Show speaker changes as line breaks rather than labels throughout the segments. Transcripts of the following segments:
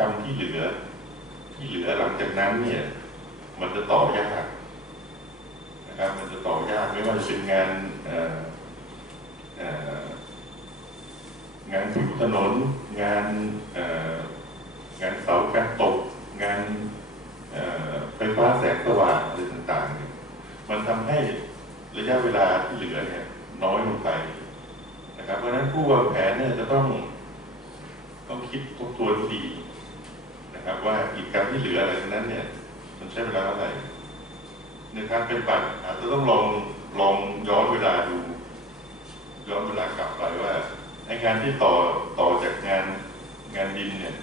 กรรมที่เหลือ ที่เหลือหลังจากนั้นเนี่ย มันจะต่อยากนะครับ มันจะต่อยากไม่ว่าจะเป็นงานงานผิวถนน งานงานเสาการตก งานไฟฟ้าแสงสว่างอะไรต่างๆเนี่ยมันทำให้ระยะเวลาที่เหลือเนี่ยน้อยลงไปนะครับ เพราะฉะนั้นผู้วางแผนเนี่ยจะต้องต้องคิดทบทวนดี นะครับว่ากิจกรรมที่เหลืออะไรนั้นเนี่ยมันใช้เวลาเท่าไหร่ในทางเป็นบัตรอาจจะต้องลองลองย้อนเวลาดู ย้อนเวลากลับไปว่าไองานที่ต่อต่อจากงานงานดินเนี่ย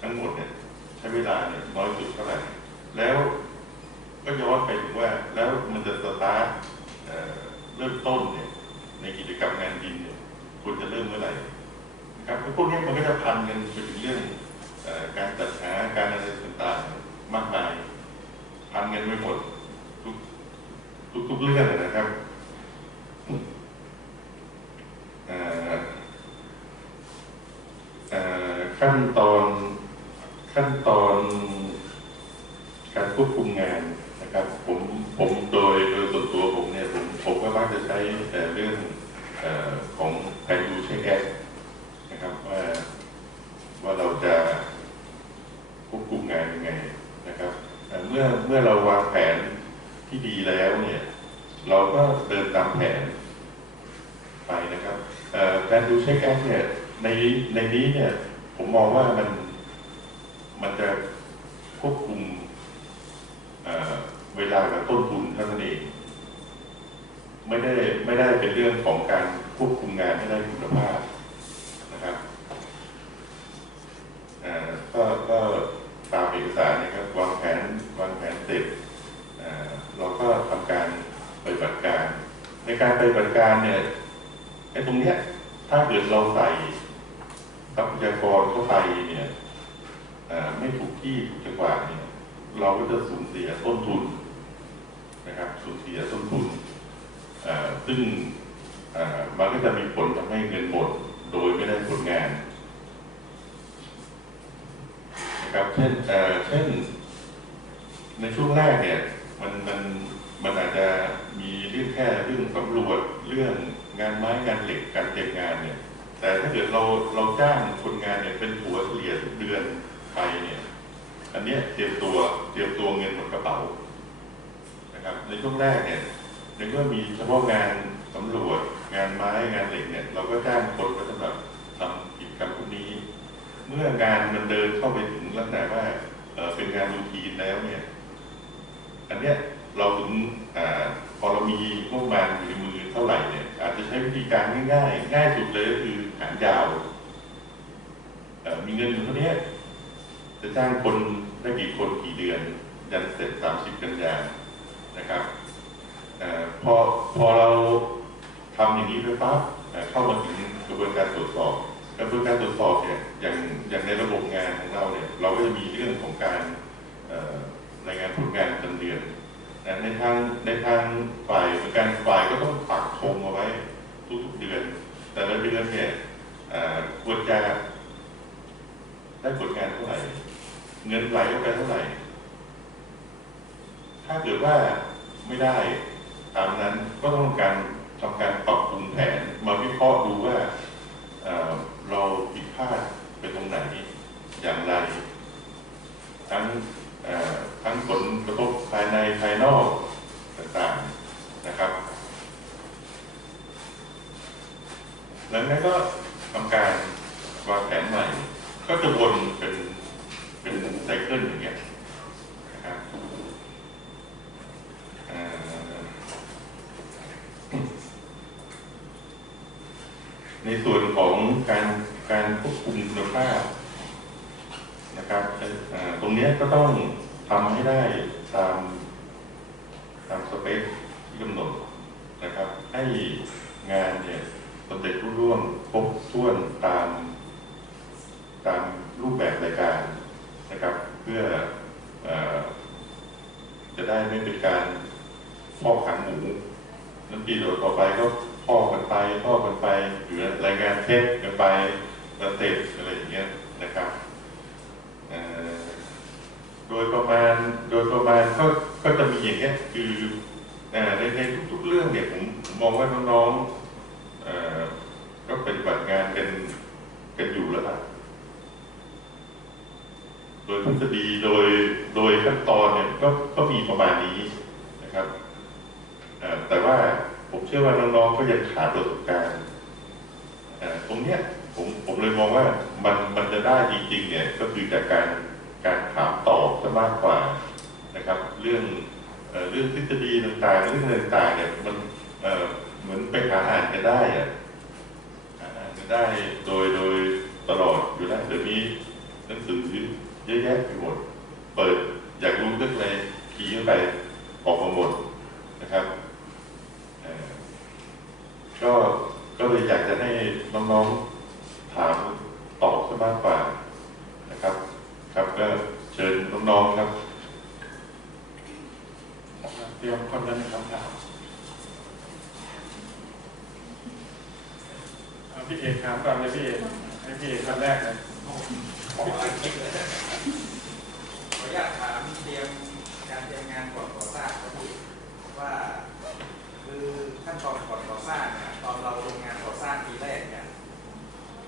ทั้งหมดเนี่ยใช้เวลาเนี่ยน้อยสุดเท่าไหร่แล้วก็ย้อนไปถึงว่าแล้วมันจะสตาร์ทเเริ่มต้นเนี่ยในกิจกรรมงานดินเนี่ยควรจะเริ่มเมื่อไหร่นะครับพวกนี้มันก็จะพันกันไปถึงเรื่อง การจัดหาการอะไรต่างๆมากมายพันกันไปหมดทุกทุกเรื่องเลยนะครับขั้นตอนขั้นตอนการควบคุมงานนะครับ ผมผมโดยโดยส่วนตัวผมเนี่ยผมผมก็มักจะใช้เอ่เรื่องเออของไทยดูเช็คแอคนะครับว่าว่าเราจะควบคุมงานยังไงนะครับเอ่ อเมื่อเราวางแผนที่ดีแล้วเนี่ย เราก็เดินตามแผนไปนะครับการดูเช็คแอคเนี่ยในในนี้เนี่ยผมมองว่ามันมันจะควบคุมเเวลากับต้นทุนเท่านั้นเองไม่ได้ไม่ได้เป็นเรื่องของการควบคุมงานให้ได้คุณภาพนะครับเอ่อก็ก็ตามเอกสารนะครับวางแผนวางแผนเสร็จเอ่อเราก็ทำการปฏิบัติการ ใน การปฏิบัติการเนี่ยไอ้ตรงเนี้ย ถ้าเกิดเราใส่ทรัพยากรเข้าไปเนี่ยเอ่อไม่ถูกที่ถูกจังหวะเนี่ย เราก็จะสูญเสียต้นทุนนะครับสูญเสียต้นทุนอ่อซึ่งอ่อมันก็จะมีผลทำให้เงินหมดโดยไม่ได้ผลงานนะครับเช่นเออเช่น ในช่วงแรกเนี่ย มันมัน มันอาจจะมีเรื่องแค่เรื่องสำรวจเรื่องงานไม้งานเหล็กการเก็บงานเนี่ย แต่ถ้าเกิดเราเราจ้างคนงานเนี่ยเป็นหัวเฉลี่ยทุกเดือนไปเนี่ยอันเนี้ยเตรียมตัวเตรียมตัวเงินหมดกระเป๋านะครับ ในช่วงแรกเนี่ยในเมื่อมีเฉพาะงานสำรวจงานไม้งานเหล็กเนี่ย เราก็จ้างคนมาสำหรับทำกิจกรรมพวกนี้ เมื่องานมันเดินเข้าไปถึงลักษณะว่าเออเป็นงานรูทีนแล้วเนี่ย อันเนี้ย เราถึงอพอเรามีงบประมาณอยู่ในมือเท่าไหร่เนี่ยอาจจะใช้วิธีการง่ายๆ ง่ายสุดเลยก็คือหารยาว มีเงินอยู่เท่านี้จะจ้างคนได้กี่คนกี่เดือน ยันเสร็จ30กันยานะครับอพอพอเราทำอย่างนี้ไปปั๊บเข้ามาถึงกระบวนการตรวจสอบกระบวนการตรวจสอบเนี่ยอย่างอย่างในระบบงานของเราเนี่ยเราก็จะมีเรื่องของการรายงานผลงานประจำเดือน นะในทางในทางฝ่ายการฝ่ายก็ต้องปักธงเอาไว้ทุกๆเดือน แต่ละเดือนเนี่ยควรจะได้ผลงานเท่าไหร่ เงินไหลเข้าไปเท่าไหร่ ถ้าเกิดว่าไม่ได้ตามนั้นก็ต้องการทำการปรับปรุงแผนมาวิเคราะห์ดูว่าเเราผิดพลาดไปตรงไหนอย่างไร ทั้งเอ่อทั้งผลกระทบภายในภายนอกต่างๆนะครับ หลัง นั้นก็ทำการวางแผนใหม่ ก็จะวนเป็นเป็นไซเคิลอย่างเงี้ยนะครับในส่วนของการการควบคุมคุณภาพนะครับตรงนี้ก็ต้องทำให้ได้ตามตามสเปคที่กำหนดนะครับ ให้งานเนี่ย สำเร็จรุ่ร่วงครบถ้วนตาม ตามรูปแบบรายการนะครับ เพื่ออจะได้ไม่เป็นการพอกขังหมูน้ำปีโดดต่อไปก็พอกกันไปพอกกันไปหรือรายงานเท็จกันไปสเต็ปอะไรอย่างเงี้ยนะครับโดยประมาณโดยประมาณก็ก็จะมีอย่างเงี้ยคือในในทุกๆเรื่องเนี่ยผมผมมองว่าน้องๆ ก็เป็นปฏิบัติงานกันกันอยู่แล้วล่ะโดยทฤษฎีโดยโดยขั้นตอนเนี่ยก็ก็มีประมาณนี้นะครับแต่ว่าผมเชื่อว่าน้องๆก็ยังขาดประสบการณ์ตรงเนี้ยผมผมเลยมองว่ามันมันจะได้จริงๆเนี่ยก็คือจากการการถามตอบซะมากกว่านะครับ เรื่องเรื่องทฤษฎีต่างๆเรื่องอะไรต่างๆเนี่ยมัน เหมือนไปหาอ่านกันได้อะอ่านกันได้โดยโดยตลอดอยู่แล้วเดี๋ยวนี้หนังสือเยอะแยะไปหมด เปิดอยากรู้เรื่องอะไรคีย์เข้าไปออกมาหมดนะครับก็ก็เลยอยากจะให้น้องๆถามตอบซะมากกว่านะครับ ครับก็เชิญน้องๆครับ
เตรียมคนละหนึ่งคำถามเอาพี่เอกถามก่อนเลยพี่เอกให้พี่เอกคนแรกเลย
ขออนุญาตถามเตรียมการเตรียมงานก่อนก่อสร้างครับพี่ว่าคือขั้นตอนก่อนก่อสร้างเนี่ยตอนเราลงงานก่อสร้างทีแรกเนี่ย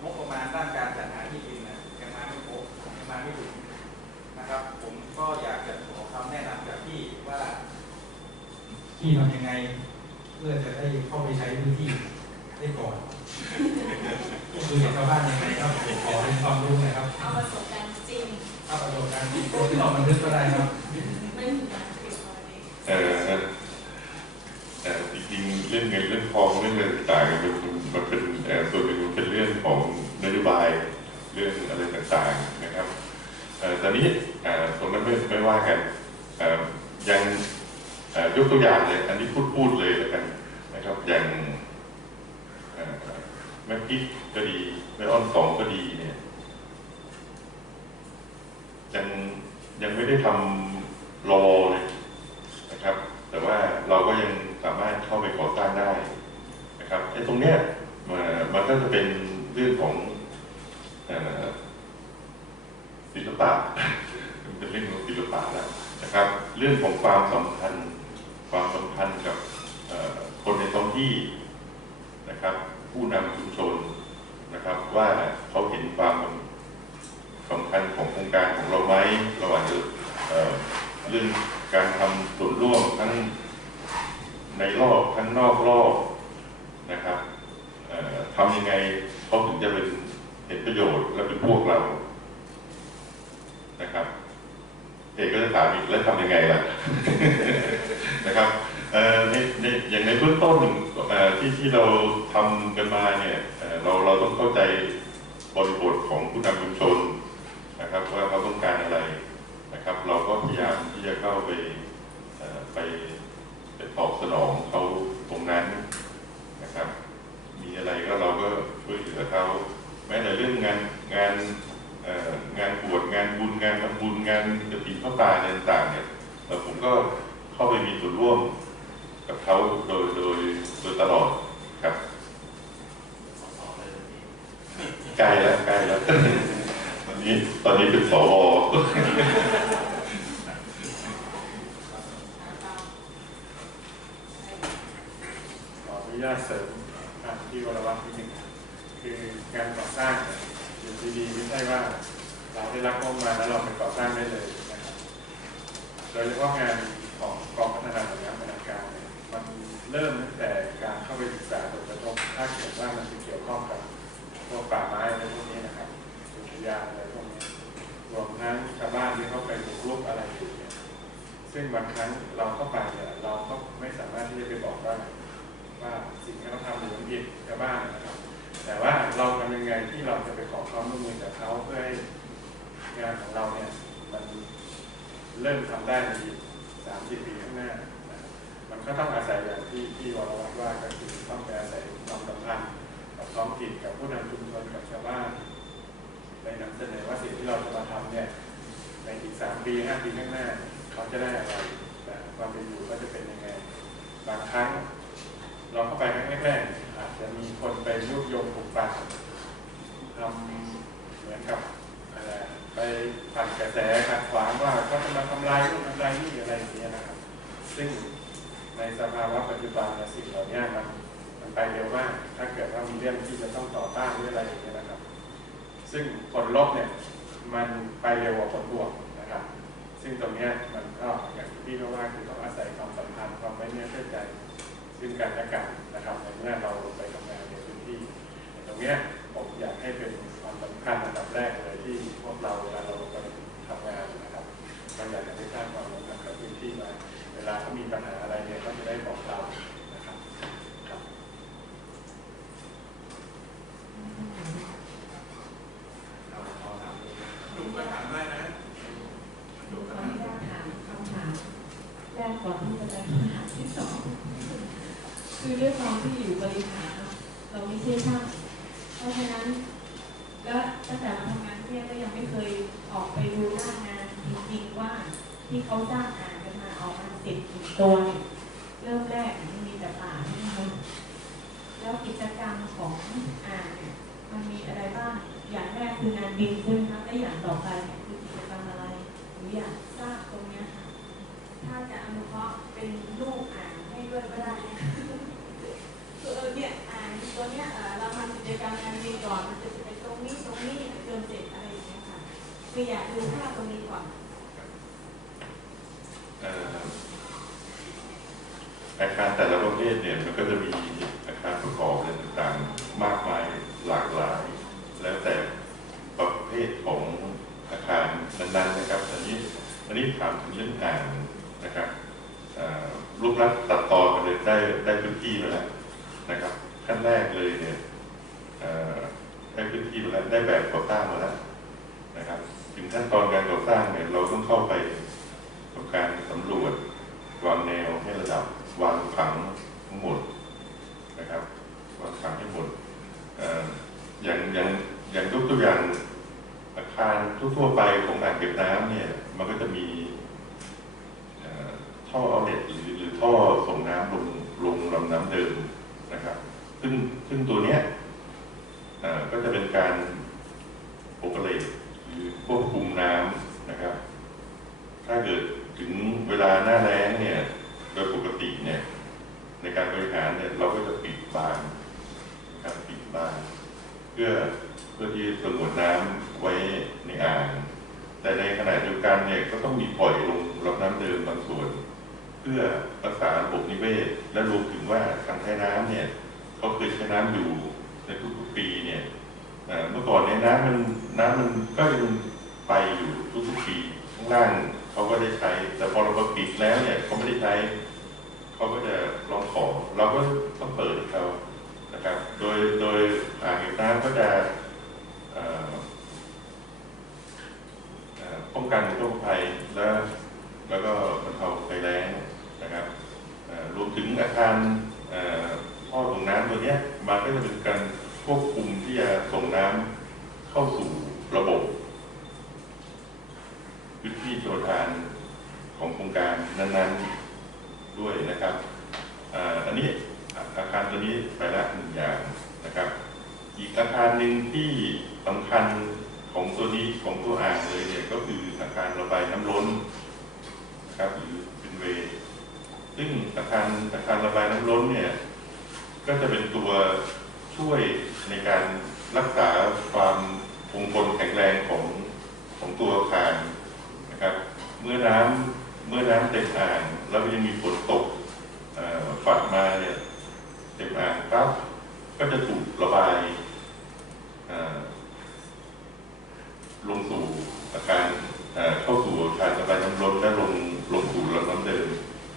งบประมาณด้านการจัดหาที่ดินนะยังมาไม่ครบยังมาไม่ถึงนะครับ ผมก็อยากจะขอคำแนะนำจากพี่ว่า ที่ทำยังไง เพื่อจะได้เข้าไปใช้พื้นที่ได้ก่อนก็คือชาวบ้านยังไงครับผมขอเป็นความรู้หน่อยครับ
เอาประสบการณ์จริง
ถ้าประสบการณ์ที่ที่เราบันทึกก็ได้ครับ
ไม่มีการเปลี่ยนแปลง
เอ่อเอ่อจริงๆเรื่องเงินเรื่องทองเรื่องเงินต่างๆมันมันเป็นเอ่อส่วนหนึ่งมันเป็นเรื่องของนโยบายเรื่องอะไรต่างๆนะครับเอ่อตอนนี้เอ่อตรงนั้นไม่ไม่ว่ากันเอ่อยังเอ่อ ยกตัวอย่างเลย อันนี้พูดพูดเลยแล้วกันนะครับ อย่างแม่พิกก็ดีแม่อ้อนสองก็ดีเนี่ย ยังยังไม่ได้ทำรอเลยนะครับ แต่ว่าเราก็ยังสามารถเข้าไปก่อสร้างได้นะครับไอ้ตรงเนี้ยมันมันก็จะเป็นเรื่องของศิลปะมันเป็นเรื่องของศิลปะแล้วนะครับ เรื่องของความสัมพันธ์ ความสัมพันธ์กับคนในท้องที่นะครับ ผู้นำชุมชนนะครับ ว่าเขาเห็นความสำคัญของโครงการของเราไหมระหว่างเเรื่องการทำส่วนร่วมทั้งในรอบทั้งนอกรอบนะครับทำยังไงเขาถึงจะเป็นเห็นประโยชน์และเป็นพวกเรานะครับ เอกก็จะถามอีกแล้วทำยังไงล่ะนะครับเอ่อในในอย่างในเบื้องต้นเอ่อที่ที่เราทำกันมาเนี่ยเอ่อเราเราต้องเข้าใจบริบทของผู้นำชุมชนนะครับว่าเขาต้องการอะไรนะครับ เราก็พยายามที่จะเข้าไปเอ่อไปไปตอบสนองเขาตรงนั้นนะครับ มีอะไรก็เราก็ช่วยเหลือเขาแม้แต่เรื่องงานงานเอ่อ งานบวชงานบุญงานทำบุญงานกระถิ่นพระป่าอะไรต่างเนี่ยแต่ผมก็เข้าไปมีส่วนร่วมกับเขาโดยโดยโดยตลอดครับใกล้แล้วใกล้แล้วตอนนี้ตอนนี้เป็นสว
ขออนุญาตเสริมที่วรวัตรนิดหนึ่งคืองานก่อสร้าง ดีๆไม่ใช่ว่าเราได้รับงบมาแล้วเราไปก่อสร้างได้เลยนะครับโดยเฉพาะงานของกองพัฒนาสัญญาพนักการเนี่ยมันเริ่มตั้งแต่การเข้าไปศึกษาผลกระทบถ้าเกิดว่ามันจะเกี่ยวข้องกับพวกป่าไม้อะไรพวกนี้นะครับอุทยานอะไรพวกนี้รวมทั้งชาวบ้านที่เข้าไปบุกรุกอะไรอยู่เนี่ยซึ่งบางครั้งเราเข้าไปเนี่ยเราก็ไม่สามารถที่จะไปบอกว่าว่าสิ่งที่เขาทำหรือผิดกับบ้านนะครับ แต่ว่าเราทำยังไงที่เราจะไปขอความร่วมมือจากเขาเพื่อให้งานของเราเนี่ยมันเริ่มทำได้ในอีกสามสิบปีข้างหน้า มันก็ต้องอาศัยอย่างที่ที่วรวัตว่าก็คือต้องไปอาศัยความสัมพันธ์กับท้องถิ่นกับผู้นำชุมชนกับชาวบ้านไปนำเสนอว่าสิ่งที่เราจะมาทำเนี่ยในอีกสามปีห้าปีข้างหน้า เขาจะได้อะไรแต่ความเป็นอยู่ก็จะเป็นยังไง บางครั้ง เราเข้าไปครั้งแรกๆอาจจะมีคนไปยุยงปลุกปั่นทำเหมือนกับไปปั่นกระแสขัดขวางว่าเขาจะมาทำลายนู่นทำลายนี่อะไรอย่างเงี้ยนะครับ ซึ่งในสภาวะปัจจุบันเนี่ยสิ่งเหล่านี้มันมันไปเร็วมาก ถ้าเกิดว่ามีเรื่องที่จะต้องต่อต้านหรืออะไรอย่างเงี้ยนะครับ ซึ่งผลลบเนี่ยมันไปเร็วกว่าผลบวกนะครับ ซึ่งตรงเนี้ยมันก็อย่างที่พี่ก็ว่าคือต้องอาศัยความสัมพันธ์ความไว้เนื้อเชื่อใจ ซึ่งกันและกันนะครับในเมื่อเราลงไปทำงานในพื้นที่ตรงเนี้ยผมอยากให้เป็นความสำคัญอันดับแรกเลยที่พวกเราเวลาเราลงไปทำงานนะครับเราอยากจะได้สร้างความสำคัญกับพื้นที่มาเวลาเขามีปัญหาอะไรเนี่ยก็จะได้บอกเรานะครับครับ
เราขอถามเลยลุงก็ถามได้นะลุง
ข
ก็
ออ
ถาม
นุญาตถามคำถามแรกก่อนที่จะไปคำถามที่สอง คือด้วยความที่อยู่บริหารเราไม่ใช่ช่างเพราะฉะนั้น แล้วตั้งแต่มาทำงานเนี่ก็ยังไม่เคยออกไปดูหน้างานจริงๆว่าที่เขาสร้างอ่านกันมาออกมาสิบกี่ตัวเริ่มแรกเนี่ยมีแต่ป่าใช่ไหมคะแล้วกิจกรรมของอ่านเนี่ยมันมีอะไรบ้างอย่างแรกคืองานบินใช่ไหมคะและอย่างต่อไปคือกิจกรรมอะไรหนูอยากทราบตรงเนี้ยค่ะถ้าจะอนุเคราะห์เป็นรูปอ่านให้ด้วยก็ได้ คะคือเออเนี่ยอ่านตัวเนี้ยเออเราทำกิจกรรมงานบินก่อนมันจะเป็นตรงนี้ตรงนี้จนเสร็จอะไรอย่างเงี้ยค่ะคืออยากดูภาพตรงนี้ก่อน
อาคารแต่ละประเภทเนี่ยมันก็จะมีอาคารประกอบอะไรต่างๆมากมายหลากหลาย แล้วแต่ประเภทของอาคารนั้นๆนะครับอันนี้อันนี้ถามถึงเรื่องอ่างนะครับรูปลักษณ์ตัดต่อกันเลยได้ได้พื้นที่มาแล้ว แรกเลยเนี่ยได้พื้นที่มาแล้วได้แบบก่อสร้างมาแล้วนะครับ ถึงขั้นตอนการก่อสร้างเนี่ยเราต้องเข้าไปกับการสำรวจวางแนวให้ระดับวางผังทั้งหมดนะครับวางผังให้หมดเอ่ออย่างอย่างอย่างยกตัวอย่างอาคารทั่วๆไปของอ่างเก็บน้ำเนี่ยมันก็จะมีเอ่อท่อเอาเล็ตหรือหรือท่อส่งน้ำลงลงลำน้ำเดิมนะครับ ซึ่งซึ่งตัวเนี้ยเอ่อก็จะเป็นการโอเปเรตหรือควบคุมน้ำนะครับ ถ้าเกิดถึงเวลาหน้าแล้งเนี่ย โดยปกติเนี่ย ในการบริหารเนี่ยเราก็จะปิดบานนะครับปิดบาน เพื่อเพื่อที่สงวนน้ำไว้ในอ่าง แต่ในขณะเดียวกันเนี่ยก็ต้องมีปล่อยลงลำน้ำเดิมบางส่วน เพื่อรักษาระบบนิเวศ และรวมถึงว่าการใช้น้ำเนี่ยเขาเคยใช้น้ำอยู่ในทุกๆปีเนี่ยเมื่อก่อนเนี่ยน้ำมันน้ำมันก็ยังไปอยู่ทุกๆปีข้างล่างเขาก็ได้ใช้ แต่พอเราปิดแล้วเนี่ยเขาไม่ได้ใช้เขาก็จะร้องขอเราก็ต้องเปิดเขา นะครับ โดยโดยอ่างเก็บน้ำก็จะป้องกันโรคภัยและแล้วก็บรรเทาภัยแล้งนะครับรวมถึงอาคารเอ่อท่อส่งน้ำตัวนี้มันก็จะเป็นการควบคุมที่จะส่งน้ำเข้าสู่ระบบพื้นที่โชทานของโครงการนั้นๆด้วยนะครับออันนี้ อาคารตัวนี้ไปละหนึ่งอย่างนะครับ อีกอาคารหนึ่งที่สำคัญของตัวนี้ของตัวอ่างเลยเนี่ยก็คืออาคารระบายน้ำล้นนะครับหรือเป็นเวซึ่งอาคารอาคารระบายน้ำล้นเนี่ยก็จะเป็นตัวช่วยในการรักษาความคงทนแข็งแรงของของตัวอาคารนะครับ เมื่อน้ำเมื่อน้ำเต็มอ่างแล้วยังมีฝนตกเอ่อฝัดมาเนี่ย เต็มอ่างปั๊บก็จะถูกระบายลงสู่อาการเข้าสู่การระบายน้ำล้นและลงลงสู่ลำน้ำเดิม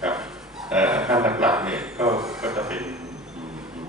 ครับอาการหลักๆ